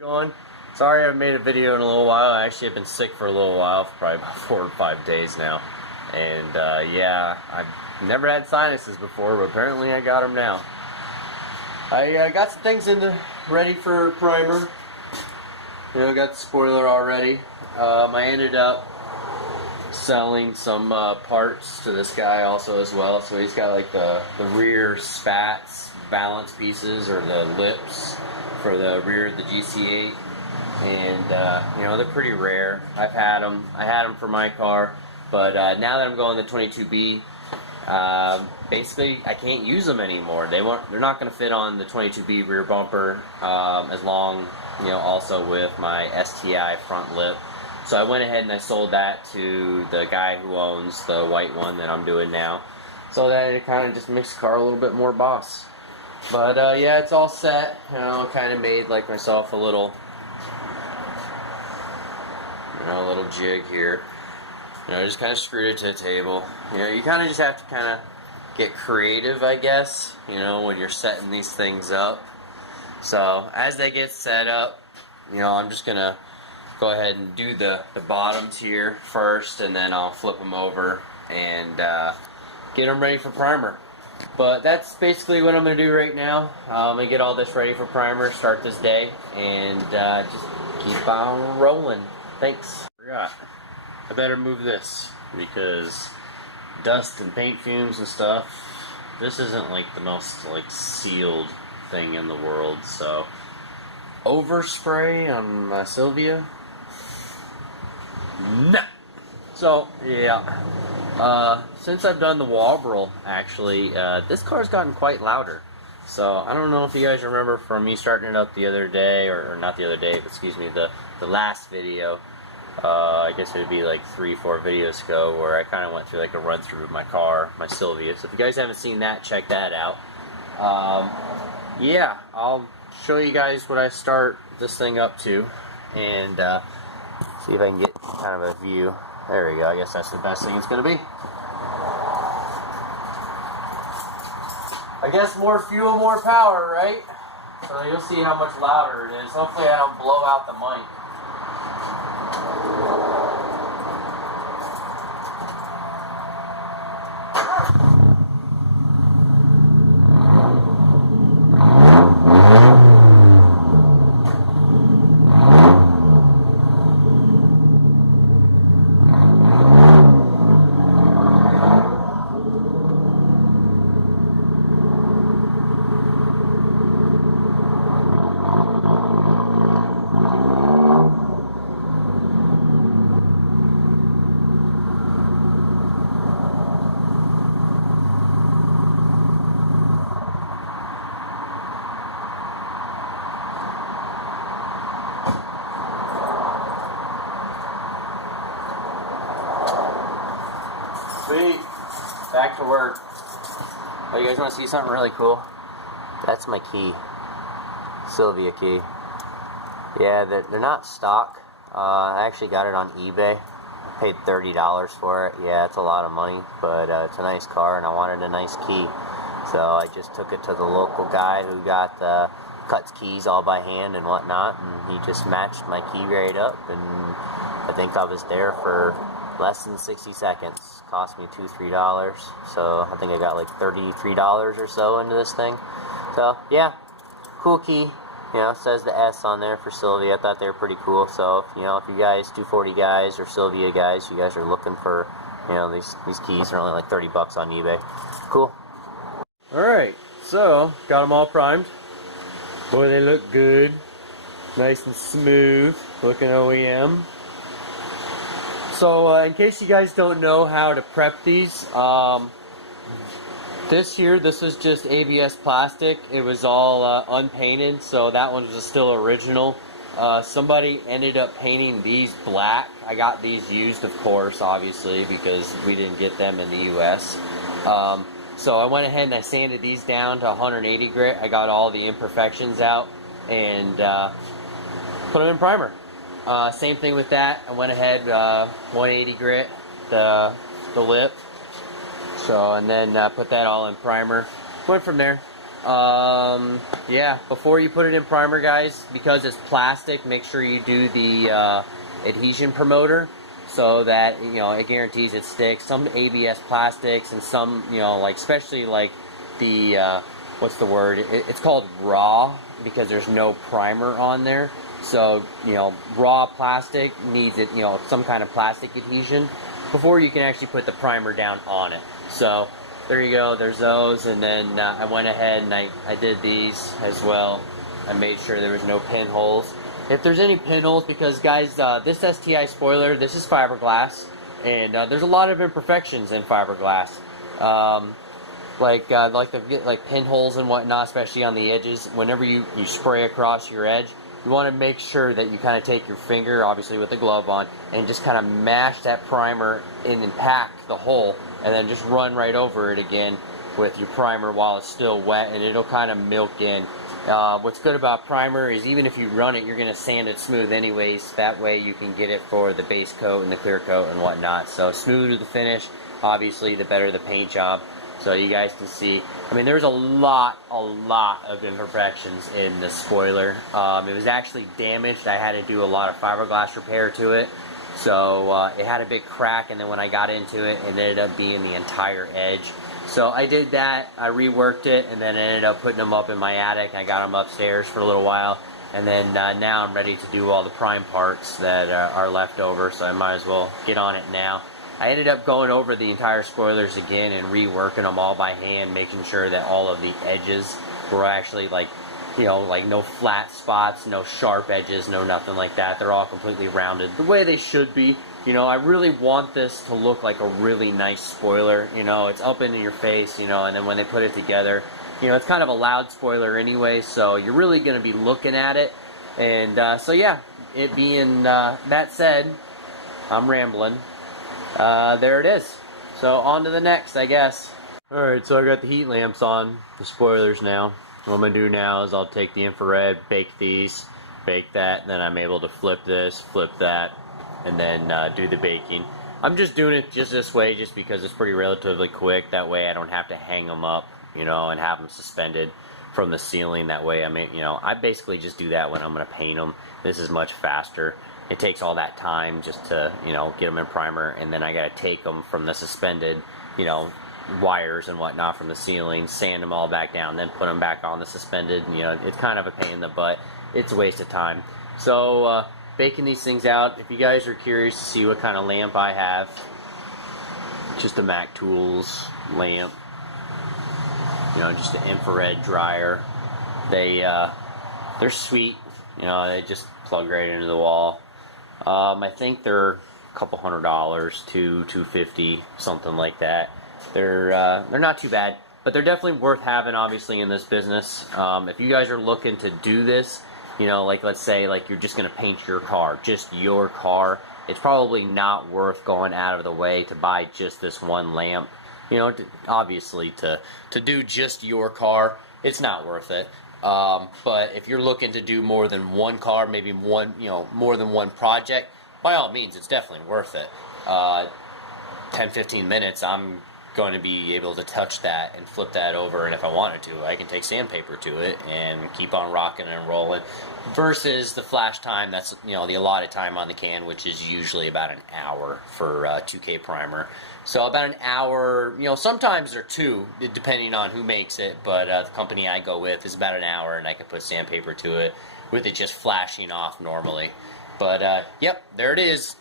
Going. Sorry I haven't made a video in a little while. I actually have been sick for a little while, for probably about 4 or 5 days now. And yeah, I've never had sinuses before, but apparently I got them now. I got some things ready for primer. You know, got the spoiler already. I ended up selling some parts to this guy also as well. So he's got like the rear spats, balance pieces, or the lips for the rear of the GC8, and you know, they're pretty rare. I've had them. I had them for my car, but now that I'm going the 22B, basically I can't use them anymore. They're not going to fit on the 22B rear bumper, as long, you know, also with my STI front lip. So I went ahead and I sold that to the guy who owns the white one that I'm doing now, so that it kind of just makes the car a little bit more boss. But yeah, it's all set. You know, kind of made like myself a little, little jig here. You know, just kind of screwed it to the table. You know, you kind of just have to kind of get creative, I guess, you know, when you're setting these things up. So as they get set up, you know, I'm just gonna go ahead and do the bottoms here first, and then I'll flip them over and get them ready for primer. But that's basically what I'm going to do right now. I'm going to get all this ready for primer, start this day, and just keep on rolling. Thanks. Forgot. I better move this, because dust and paint fumes and stuff, this isn't like the most like sealed thing in the world. So overspray on my Silvia? No. So yeah. Since I've done the Walbral, actually, this car's gotten quite louder. So I don't know if you guys remember from me starting it up the other day, or not the other day, but excuse me, the last video. I guess it would be like 3-4 videos ago, where I kind of went through like a run through of my car, my Silvia. So if you guys haven't seen that, check that out. Yeah, I'll show you guys what I start this thing up to, and see if I can get kind of a view. There we go. I guess that's the best thing it's going to be. I guess more fuel, more power, right? So you'll see how much louder it is. Hopefully I don't blow out the mic. Sweet. Back to work. Oh, you guys want to see something really cool? That's my key. Silvia key. Yeah, they're not stock. I actually got it on eBay. I paid $30 for it. Yeah, it's a lot of money, but it's a nice car, and I wanted a nice key. So I just took it to the local guy who cuts keys all by hand and whatnot, and he just matched my key right up, and I think I was there for less than 60 seconds. Cost me $2-3, so I think I got like $33 or so into this thing. So yeah, cool key. You know, it says the S on there for Silvia. I thought they were pretty cool. So if you guys 240 guys or Silvia guys, you guys are looking for, these keys are only like $30 on eBay. Cool. All right, so got them all primed. Boy, they look good, nice and smooth looking OEM. So in case you guys don't know how to prep these, this is just ABS plastic. It was all unpainted, so that one was still original. Somebody ended up painting these black. I got these used, of course, obviously, because we didn't get them in the US. So I went ahead and I sanded these down to 180 grit. I got all the imperfections out and put them in primer. Same thing with that. I went ahead 180 grit the lip. So, and then put that all in primer. Went from there. Yeah, before you put it in primer, guys, because it's plastic, make sure you do the adhesion promoter so that, you know, it guarantees it sticks. Some ABS plastics and some, you know, like especially like the what's the word? It's called raw because there's no primer on there. So, you know, raw plastic needs it, you know, some kind of plastic adhesion before you can actually put the primer down on it. So there you go, there's those, and then I went ahead and I did these as well. I made sure there was no pinholes. If there's any pinholes, because guys, this STI spoiler, this is fiberglass, and there's a lot of imperfections in fiberglass. Like pinholes and whatnot, especially on the edges. Whenever you spray across your edge, you want to make sure that you kind of take your finger, obviously with the glove on, and just kind of mash that primer in and pack the hole, and then just run right over it again with your primer while it's still wet, and it'll kind of milk in. What's good about primer is even if you run it, you're going to sand it smooth anyways. That way you can get it for the base coat and the clear coat and whatnot. So smoother the finish, obviously the better the paint job. So you guys can see, I mean, there's a lot of imperfections in the spoiler. It was actually damaged. I had to do a lot of fiberglass repair to it. So it had a big crack, and then when I got into it, it ended up being the entire edge. So I did that, I reworked it, and then ended up putting them up in my attic. I got them upstairs for a little while, and then now I'm ready to do all the prime parts that are left over, so I might as well get on it now. I ended up going over the entire spoilers again and reworking them all by hand, making sure that all of the edges were actually like, you know, like no flat spots, no sharp edges, no nothing like that. They're all completely rounded the way they should be. You know, I really want this to look like a really nice spoiler. You know, it's up in your face, you know, and then when they put it together, you know, it's kind of a loud spoiler anyway, so you're really going to be looking at it. And so yeah, it being that said, I'm rambling. There it is. So on to the next, I guess. Alright, so I got the heat lamps on, the spoilers now. What I'm going to do now is I'll take the infrared, bake these, bake that, and then I'm able to flip this, flip that, and then do the baking. I'm just doing it just this way just because it's pretty relatively quick. That way I don't have to hang them up, you know, and have them suspended from the ceiling. That way, I mean, you know, I basically just do that when I'm going to paint them. This is much faster. It takes all that time just to, you know, get them in primer, and then I got to take them from the suspended, you know, wires and whatnot from the ceiling, sand them all back down, then put them back on the suspended. You know, it's kind of a pain in the butt. It's a waste of time. So baking these things out. If you guys are curious to see what kind of lamp I have, just a Mac Tools lamp. You know, just an infrared dryer. They're sweet. You know, they just plug right into the wall. I think they're a couple $100, $250, something like that. They're not too bad, but they're definitely worth having, obviously, in this business. If you guys are looking to do this, you know, like let's say like you're just going to paint your car, just your car, it's probably not worth going out of the way to buy just this one lamp. You know, obviously to do just your car, it's not worth it. But if you're looking to do more than one car, maybe one, you know, more than one project, by all means, it's definitely worth it. 10-15 minutes, I'm going to be able to touch that and flip that over, and if I wanted to, I can take sandpaper to it and keep on rocking and rolling, versus the flash time, that's, you know, the allotted time on the can, which is usually about an hour for 2K primer. So about an hour, you know, sometimes they're two, depending on who makes it, but the company I go with is about an hour, and I can put sandpaper to it with it just flashing off normally. But yep, there it is.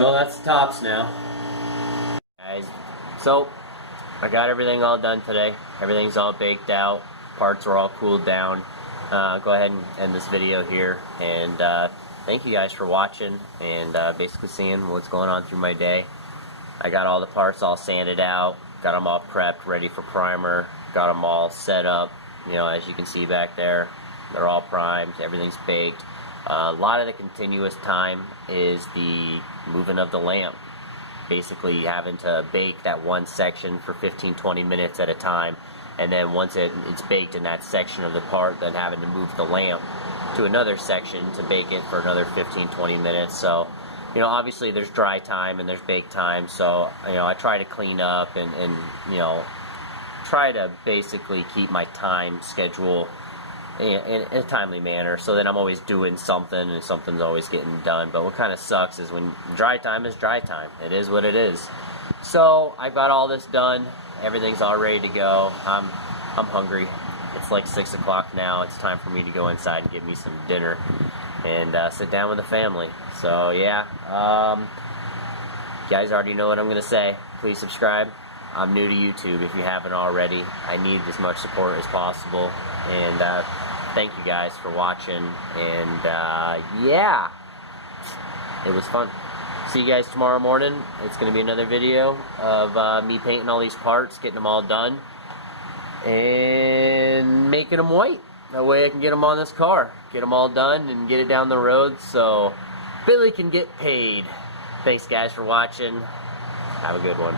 So that's the tops now. Guys, so I got everything all done today. Everything's all baked out. Parts are all cooled down. Go ahead and end this video here. And thank you guys for watching and basically seeing what's going on through my day. I got all the parts all sanded out. Got them all prepped, ready for primer. Got them all set up. You know, as you can see back there, they're all primed. Everything's baked. A lot of the continuous time is the moving of the lamp. Basically having to bake that one section for 15-20 minutes at a time, and then once it's baked in that section of the part, then having to move the lamp to another section to bake it for another 15-20 minutes. So, you know, obviously there's dry time and there's bake time, so, you know, I try to clean up and you know, try to basically keep my time schedule in a timely manner, so that I'm always doing something and something's always getting done. But what kind of sucks is when dry time is dry time. It is what it is. So I've got all this done. Everything's all ready to go. I'm hungry. It's like 6 o'clock now. It's time for me to go inside and get me some dinner and sit down with the family. So yeah, you guys already know what I'm gonna say. Please subscribe. I'm new to YouTube. If you haven't already, I need as much support as possible. And thank you guys for watching. And yeah, it was fun. See you guys tomorrow morning. It's going to be another video of me painting all these parts, getting them all done, and making them white. That way I can get them on this car. Get them all done and get it down the road so Billy can get paid. Thanks guys for watching. Have a good one.